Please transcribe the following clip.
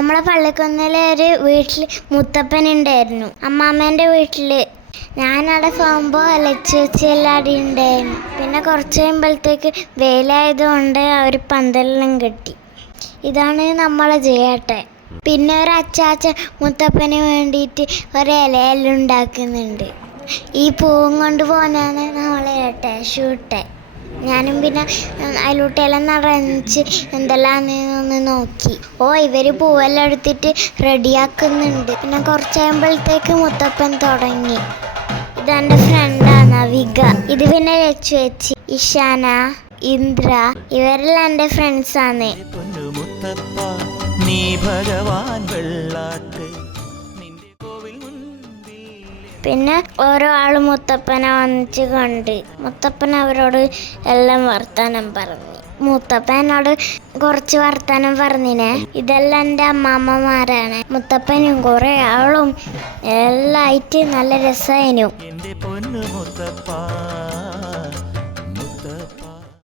നമ്മളെ പള്ളിക്കുന്നിലെ ഒരു വീട്ടിൽ മുത്തപ്പൻ ഉണ്ടായിരുന്നു. അമ്മാമ്മേൻ്റെ വീട്ടിൽ ഞാനവിടെ പോകുമ്പോൾ ലച്ചുവെച്ച് എല്ലാടി ഉണ്ടായിരുന്നു. പിന്നെ കുറച്ച് കഴിയുമ്പോഴത്തേക്ക് വെയിലായതുകൊണ്ട് അവർ പന്തലെല്ലാം കെട്ടി. ഇതാണ് നമ്മളെ ജയേട്ടൻ. പിന്നെ ഒരു അച്ചാച്ചൻ മുത്തപ്പന് വേണ്ടിയിട്ട് ഒരിലയെല്ലാം ഉണ്ടാക്കുന്നുണ്ട്. ഈ പൂവും കൊണ്ട് പോകുന്നതാണ് നമ്മളെ ഏട്ടൻ ഷൂട്ടൻ. ഞാനും പിന്നെ അതിലൂട്ടെല്ലാം നിറച്ച് എന്തെല്ലാന്ന് നോക്കി. ഇവർ പൂവെല്ലാം എടുത്തിട്ട് റെഡിയാക്കുന്നുണ്ട്. പിന്നെ കുറച്ച് കഴിയുമ്പോഴത്തേക്ക് മുത്തപ്പൻ തുടങ്ങി. ഇതെൻ്റെ ഫ്രണ്ടാണ് അവിക. ഇത് പിന്നെ ലച്ചു ചേച്ചി, ഇഷാന, ഇന്ദ്ര, ഇവരെല്ലാം എൻ്റെ ഫ്രണ്ട്സാണ്. പിന്നെ ഓരോ ആൾ മുത്തപ്പനെ വന്നിട്ട് കണ്ട്. മുത്തപ്പൻ അവരോട് എല്ലാം വർത്താനം പറഞ്ഞു. മുത്തപ്പൻ എന്നോട് കുറച്ച് വർത്താനം പറഞ്ഞിനെ. ഇതെല്ലാം എൻ്റെ അമ്മാമ്മമാരാണ്. മുത്തപ്പനും കുറേ ആളും എല്ലാം ആയിട്ട് നല്ല രസമായിരുന്നു.